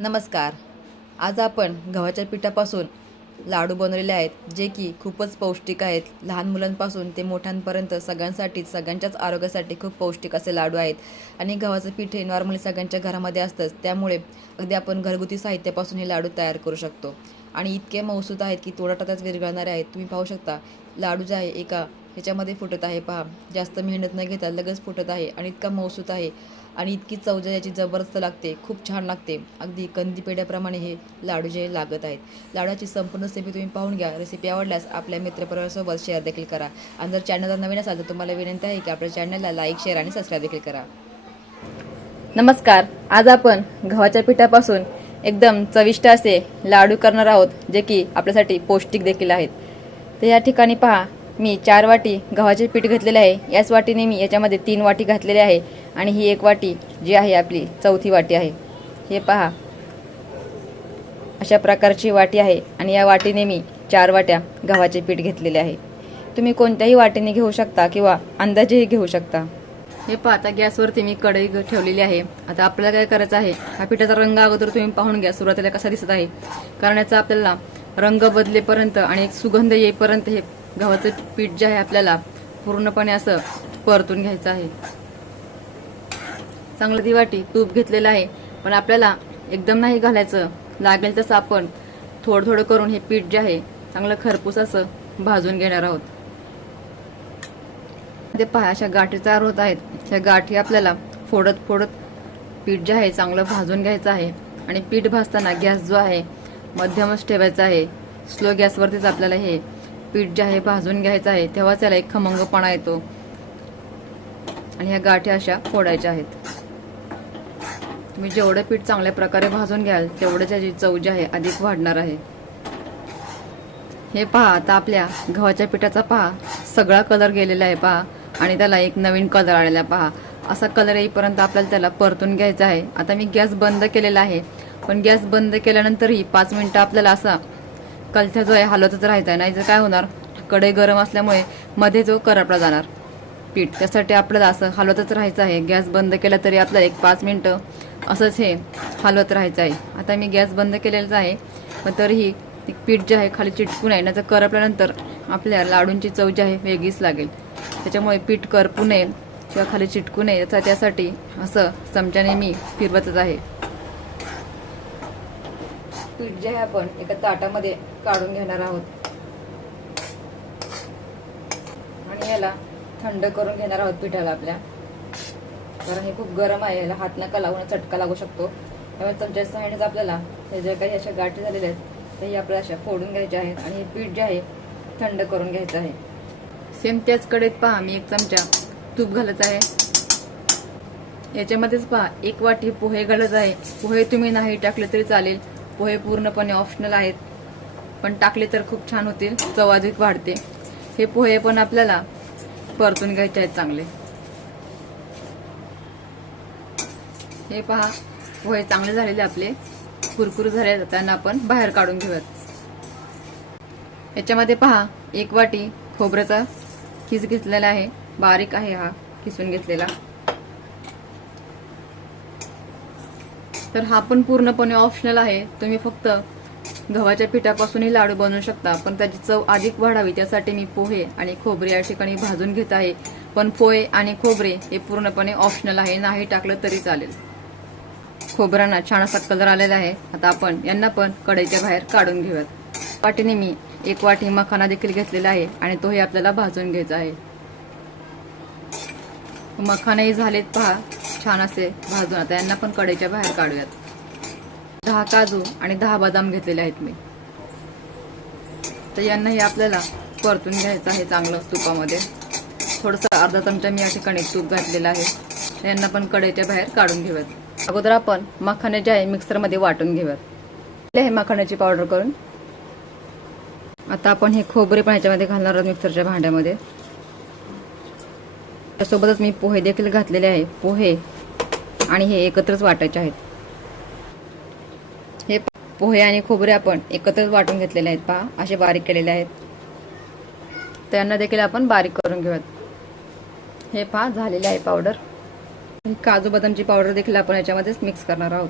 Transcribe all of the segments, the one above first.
नमस्कार. आज आपण गव्हाच्या पिठापासून लाडू बनवलेले आहेत जे की खूपच पौष्टिक आहेत. लहान मुलांपासून ते मोठ्यांपर्यंत सगळ्यांसाठीच सगळ्यांच्याच आरोग्यासाठी खूप पौष्टिक असे लाडू आहेत. आणि गव्हाचं पीठ हे नॉर्मली सगळ्यांच्या घरामध्ये असतंच त्यामुळे अगदी आपण घरगुती साहित्यापासून हे लाडू तयार करू शकतो. आणि इतके मौसूद आहेत की तोडाटाच विरघळणारे आहेत. तुम्ही पाहू शकता लाडू जे आहे एका ह्याच्यामध्ये फुटत आहे पहा. जास्त मेहनत न घेता लगेच फुटत आहे आणि इतका मौसूद आहे. आणि इतकी चव जी याची जबरदस्त लागते खूप छान लागते. अगदी कंदी पेढ्याप्रमाणे हे लाडू जे लागत आहेत. लाडूची संपूर्ण रेसिपी तुम्ही पाहून घ्या. रेसिपी आवडल्यास आपल्या मित्रपरिवारासोबत शेअर देखील करा. आणि जर चॅनलला नवीन असाल तर तुम्हाला विनंती आहे की आपल्या चॅनलला लाईक शेअर आणि सबस्क्राईब देखील करा. नमस्कार. आज आपण गव्हाच्या पिठापासून एकदम चविष्ट असे लाडू करणार आहोत जे की आपल्यासाठी पौष्टिक देखील आहेत. तर या ठिकाणी पहा मी चार वाटी गव्हाचे पीठ घेतलेले आहे. याच वाटीने मी याच्यामध्ये तीन वाटी घातलेले आहे. आणि ही एक वाटी जी आहे आपली चौथी वाटी आहे. हे पहा. अशा प्रकारची वाटी आहे आणि या वाटीने मी चार वाट्या गव्हाचे पीठ घेतलेले आहे. तुम्ही कोणत्याही वाटीने घेऊ शकता किंवा अंदाजेही घेऊ शकता. हे पहा आता गॅसवरती मी कढई ठेवलेली आहे. आता आपल्याला काय करायचं आहे हा पिठाचा रंग अगोदर तुम्ही पाहून घ्या. सुरुवातीला कसा दिसत आहे. कारण याचा आपल्याला रंग बदलेपर्यंत आणि एक सुगंध येईपर्यंत हे गव्हाचं पीठ जे आहे आपल्याला पूर्णपणे असं परतून घ्यायचं आहे. चांगलं ती वाटी तूप घेतलेलं आहे पण आपल्याला एकदम नाही घालायचं. लागेल तसं आपण थोडं थोडं करून हे पीठ जे आहे चांगलं खरपूस असं भाजून घेणार आहोत. ते पहा अशा गाठी तयार होत आहेत. त्या गाठी आपल्याला फोडत फोडत पीठ जे आहे चांगलं भाजून घ्यायचं आहे. आणि पीठ भाजताना गॅस जो आहे मध्यमच ठेवायचा आहे. स्लो गॅसवरतीच आपल्याला हे पीठ जे आहे भाजून घ्यायचं आहे तेव्हा त्याला एक खमंगपणा येतो. आणि ह्या गाठ्या अशा फोडायच्या आहेत. तुम्ही जेवढं पीठ चांगल्या प्रकारे भाजून घ्याल तेवढं त्याची चव जी आहे अधिक वाढणार आहे. हे पहा आता आपल्या गव्हाच्या पिठाचा पहा सगळा कलर गेलेला आहे पहा आणि त्याला एक नवीन कलर आलेला आहे पहा. असा कलर येईपर्यंत आपल्याला त्याला परतून घ्यायचा आहे. आता मी गॅस बंद केलेला आहे पण गॅस बंद केल्यानंतरही पाच मिनटं आपल्याला असा कलथ्या जो आहे हलवतच राहायचा आहे नाहीतर काय होणार? कढई गरम असल्यामुळे मध्ये जो करपला जाणार. पीठ त्यासाठी आपल्याला असं हलवतच राहायचं आहे. गॅस बंद केला तरी आपल्याला एक पाच मिनटं असंच हे हलवत राहायचं आहे. आता मी गॅस बंद केलेलाच आहे पण तरीही पीठ जे आहे खाली चिटकून आहे नाहीतर करपल्यानंतर आपल्या लाडूंची चव जी आहे वेगळीच लागेल. त्याच्यामुळे पीठ करपू नये किंवा खाली चिटकू नये याचा त्यासाठी असं चमच्याने मी फिरवतच आहे. पीठ जे आहे आपण एका ताटामध्ये काढून घेणार आहोत. आणि याला थंड करून घेणार आहोत पिठाला आपल्या. कारण हे खूप गरम आहे याला हात नका लागून चटका लागू शकतो. त्यामुळे चमच्याच्या सहाय्यानेच आपल्याला हे ज्या काही अशा गाठी झालेल्या आहेत त्याही आपल्याला अशा फोडून घ्यायच्या आहेत. आणि हे पीठ जे आहे थंड करून घ्यायचं आहे. सेम त्याच कडेत पहा मी एक चमचा तूप घालत आहे. याच्यामध्येच पहा एक वाटी पोहे घालत आहे. पोहे तुम्ही नाही टाकले तरी चालेल. पोहे पूर्णपणे ऑप्शनल आहेत. पण टाकले तर खूप छान होतील. चव अधिक वाढते. हे पोहे पण आपल्याला परतून घ्यायचे आहेत चांगले. हे पहा पोहे चांगले झालेले आपले. कुरकुर झाले त्यांना आपण बाहेर काढून घेऊयात. याच्यामध्ये पहा एक वाटी खोबऱ्याचा खिस घेतलेला आहे. बारीक आहे हा किसून घेतलेला. तर हा पण पूर्णपणे ऑप्शनल आहे. तुम्ही फक्त गव्हाच्या पिठापासूनही लाडू बनवू शकता. पण त्याची चव अधिक वाढावी त्यासाठी मी पोहे आणि खोबरे या ठिकाणी भाजून घेत आहे. पण पोहे आणि खोबरे हे पूर्णपणे ऑप्शनल आहे. नाही टाकलं तरी चालेल. खोबऱ्यांना छान असा कलर आलेला आहे. आता आपण यांना पण कढईच्या बाहेर काढून घेऊयात. वाटीने मी एक वाटी मखाना देखील घेतलेला आहे आणि तोही आपल्याला भाजून घ्यायचा आहे. मखानाही झालेत पहा. छान असे भाजून आता यांना पण कढईच्या बाहेर काढूयात. दहा काजू आणि दहा बदाम घेतलेले आहेत मी. तर यांनाही आपल्याला परतून घ्यायचं आहे चांगलं तुपामध्ये. थोडंसं अर्धा चमचा मी या ठिकाणी तूप घातलेलं आहे. यांना पण कडेच्या बाहेर काढून घेऊयात. अगोदर आपण मखाने जे आहे मिक्सरमध्ये वाटून घेऊयात. हे मखाण्याची पावडर करून. आता आपण हे खोबरे पण ह्याच्यामध्ये घालणार आहोत मिक्सरच्या भांड्यामध्ये. त्यासोबतच मी पोहे देखील घातलेले आहे. पोहे आणि हे एकत्रच वाटायचे आहेत. हे पोहे आणि खोबरे आपण एकत्रच वाटून घेतलेले आहेत पहा असे बारीक केलेले आहेत. त्यांना देखील आपण बारीक करून घेऊयात. हे पहा झालेले आहे पावडर काजू बदामची पावडर देखील आपण याच्यामध्येच मिक्स करणार आहोत.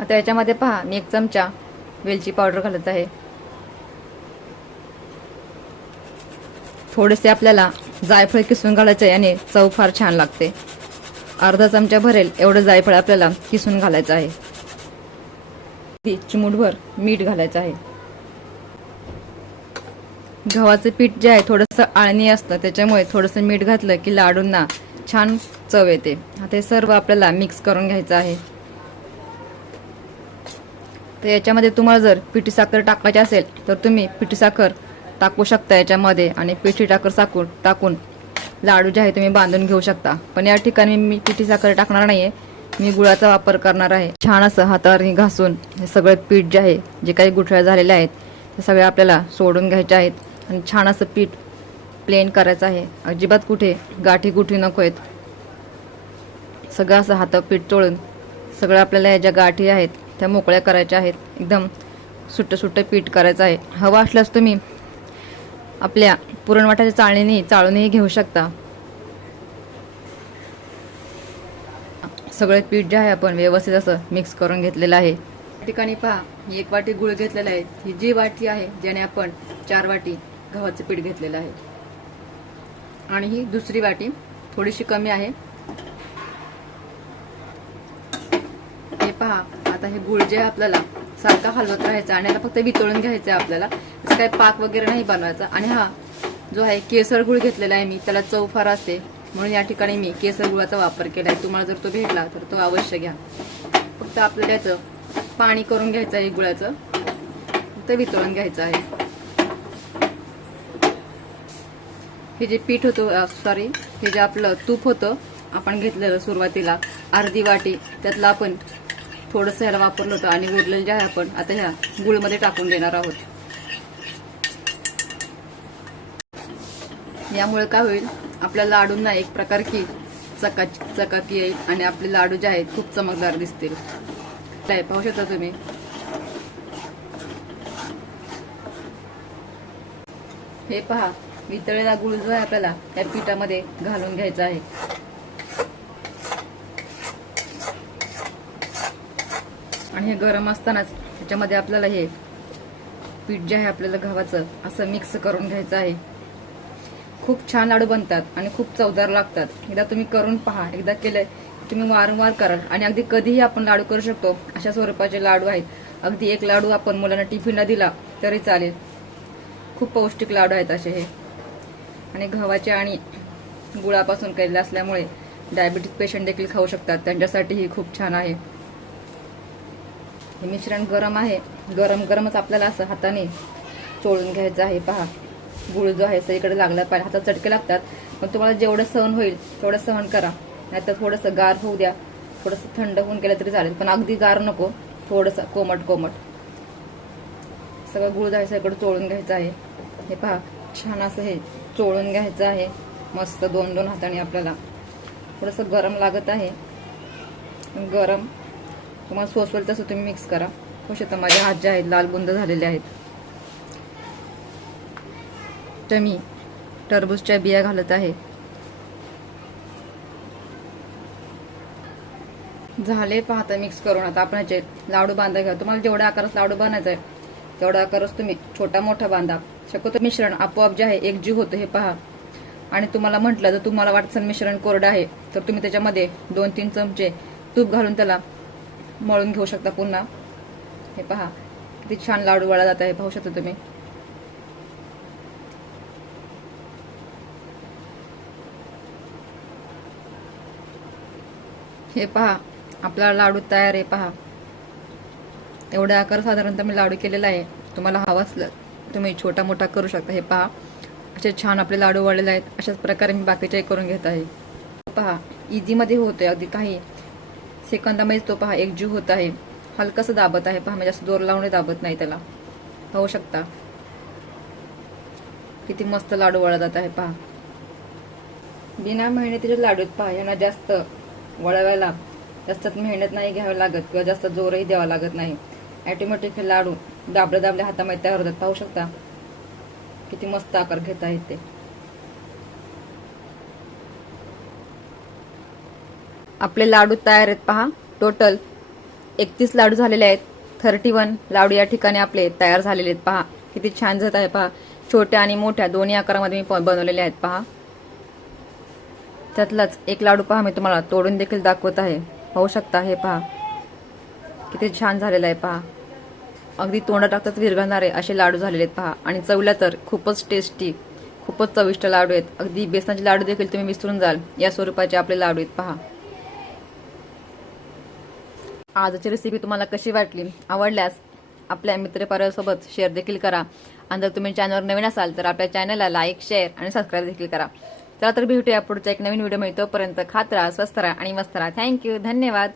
आता याच्यामध्ये पहा मी एक चमचा वेलची पावडर घालत आहे. थोडेसे आपल्याला जायफळ किसून घालायचे आहे आणि चव फार छान लागते. अर्धा चमचा भरेल एवढं जायफळ आपल्याला किसून घालायचं आहे. ती चिमूटभर मीठ घालायचं आहे. गव्हाचं पीठ जे आहे थोडंसं आळणी असतं त्याच्यामुळे थोडंसं मीठ घातलं की लाडूंना छान चव येते. आता हे सर्व आपल्याला मिक्स करून घ्यायचं आहे. तर याच्यामध्ये तुम्हाला जर पिठी साखर टाकायची असेल तर तुम्ही पिठी साखर टाकू शकता याच्यामध्ये आणि पिठी साखर साकून टाकून. लाडू जे आहे तुम्ही बांधून घेऊ शकता. पण या ठिकाणी मी पिठी साखर टाकणार नाहीये. मी गुळाचा वापर करणार आहे. छान असं हातावरनी घासून हे सगळे पीठ जे आहे जे काही गुठळ्या झालेल्या आहेत ते सगळे आपल्याला सोडून घ्यायचे आहेत. आणि छान असं पीठ प्लेन करायचं आहे. अजिबात कुठे गाठी गुठी नको आहेत. सगळं असं हात पीठ चोळून सगळं आपल्याला या ज्या गाठी आहेत त्या मोकळ्या करायच्या आहेत. एकदम सुट्टं सुट्टं पीठ करायचं आहे. हवा असल्यास तुम्ही आपल्या पुरणवाटाच्या चाळणीने चाळूनही घेऊ शकता. सगळे पीठ जे आहे आपण व्यवस्थित असं मिक्स करून घेतलेलं आहे. ठिकाणी पहा ही एक वाटी गुळ घेतलेला आहे. ही जी वाटी आहे ज्याने आपण चार वाटी गव्हाचं पीठ घेतलेलं आहे. आणि ही दुसरी वाटी थोडीशी कमी आहे. हे पहा आता हे गुळ जे आहे आपल्याला सारखा हलवत राहायचं आणि आता फक्त वितळून घ्यायचं आहे आपल्याला. काही पाक वगैरे नाही बनवायचा. आणि हा जो आहे केसर गुळ घेतलेला आहे मी त्याला चव फार असते. म्हणून या ठिकाणी मी केसर गुळाचा वापर केला आहे. तुम्हाला जर तो भेटला तर तो अवश्य घ्या. फक्त आपलं त्याचं पाणी करून घ्यायचं आहे गुळाचं. ते वितळून घ्यायचं आहे. हे जे पीठ होतं सॉरी हे जे आपलं तूप होतं आपण घेतलेलं सुरुवातीला अर्धी वाटी त्यातलं आपण थोडंसं ह्याला वापरलं होतं आणि उरलेलं जे आहे आपण आता ह्या गुळमध्ये टाकून देणार आहोत. यामुळे काय होईल? आपल्या लाडूंना एक प्रकार की चका चकाकी येईल आणि आपले लाडू जे आहेत खूप चमकदार दिसतील. काय पाहू शकता तुम्ही? हे पहा वितळेला गुळ जो आहे आपल्याला त्या पिठामध्ये घालून घ्यायचा आहे. आणि हे गरम असतानाच त्याच्यामध्ये आपल्याला हे पीठ जे आहे आपल्याला गव्हाचं असं मिक्स करून घ्यायचं आहे. खूप छान लाडू बनतात आणि खूप चवदार लागतात. एकदा तुम्ही करून पहा. एकदा केलं तुम्ही वारंवार कराल. आणि अगदी कधीही आपण लाडू करू शकतो. अशा स्वरूपाचे लाडू आहेत. अगदी एक लाडू आपण मुलांना टिफिनला दिला तरी चालेल. खूप पौष्टिक लाडू आहेत असे हे. आणि गव्हाचे आणि गुळापासून केलेले असल्यामुळे डायबिटीस पेशंट देखील खाऊ शकतात. त्यांच्यासाठीही खूप छान आहे. हे मिश्रण गरम आहे. गरम गरमच आपल्याला असं हाताने चोळून घ्यायचं आहे. पहा. गुळ जो आहे सगळीकडे लागला पाहिजे. हातात चटके लागतात. पण तुम्हाला जेवढं सहन होईल तेवढं सहन करा. नाहीतर थोडंसं गार होऊ द्या. थोडंसं थंड होऊन केलं तरी चालेल. पण अगदी गार नको. थोडंसं कोमट कोमट. सगळं गुळ जो आहे सगळीकडे चोळून घ्यायचं आहे. हे पहा छान असं हे चोळून घ्यायचं आहे. मस्त दोन दोन हाताने आपल्याला. थोडंसं गरम लागत आहे. गरम. तुम्हाला सोसवेल तसं तुम्ही मिक्स करा. खुश शकतं माझे हात जे आहेत लाल बुंद झालेले आहेत. तर मी टरबूजच्या बिया घालत आहे. झाले पाहता मिक्स करून. आता आपण याचे लाडू बांधा घ्या. तुम्हाला जेवढ्या आकारात लाडू बांधायचा आहे तेवढा आकारच तुम्ही छोटा मोठा बांधा. शक्यतो मिश्रण आपोआप जे आहे एकजीव होतं हे पहा. आणि तुम्हाला म्हटलं जर तुम्हाला वाटतं मिश्रण कोरडं आहे तर तुम्ही त्याच्यामध्ये दोन तीन चमचे तूप घालून त्याला मळून घेऊ शकता पुन्हा. हे पहा किती छान लाडू वळा जात आहे पाहू शकता तुम्ही. हे पहा आपला लाडू तयार आहे पहा. एवढा आकार साधारणतः मी लाडू केलेला आहे. तुम्हाला हवा असलं तुम्ही छोटा मोठा करू शकता. हे पहा असे छान आपले लाडू वळलेले आहेत. अशाच प्रकारे मी बाकीचे करून घेत आहे. पहा इझीमध्ये होतोय अगदी काही. सेकंदामध्येच तो पहा एकजीव होत आहे. हलकंसं दाबत आहे. पहा म्हणजे असं जोर लावणे दाबत नाही त्याला. पाहू शकता. किती मस्त लाडू वळा जात आहे पहा. बिना मेहनतीचे लाडू पहा यांना जास्त वळवायला जास्त मेहनत नाही घ्यावी लागत किंवा जास्त जोरही द्यावा लागत नाही. ॲटोमॅटिक हे लाडू दाबल्या दाबल्या हातामध्ये तयार होतात. पाहू शकता किती मस्त आकार घेत आहेत ते. आपले लाडू तयार आहेत पहा. टोटल एकतीस लाडू झालेले आहेत. थर्टी वन लाडू या ठिकाणी आपले तयार झालेले आहेत पहा. किती छान जात आहे पहा. छोट्या आणि मोठ्या दोन्ही आकारामध्ये मी बनवलेले आहेत पहा. त्यातलाच एक लाडू पहा मी तुम्हाला तोडून देखील दाखवत आहे. पाहू शकता हे पहा. किती छान झालेलं आहे पहा. अगदी तोंडा टाकतात विरघळणारे असे लाडू झालेले आहेत पहा. आणि चवल्या तर खूपच टेस्टी खूपच चविष्ट लाडू आहेत. अगदी बेसनाचे लाडू देखील तुम्ही विसरून जाल. या स्वरूपाचे आपले लाडू आहेत पहा. आजची रेसिपी तुम्हाला कशी वाटली? आवडल्यास आपल्या मित्रपरिवारासोबत शेअर देखील करा. आणि जर तुम्ही चॅनलवर नवीन असाल तर आपल्या चॅनलला लाईक शेअर आणि सबस्क्राईब देखील करा. चला तर भेटूया पुढच्या एक नवीन व्हिडिओ मिळतो पर्यंत खात राहा स्वस्त राहा आणि मस्त राहा. थँक्यू धन्यवाद.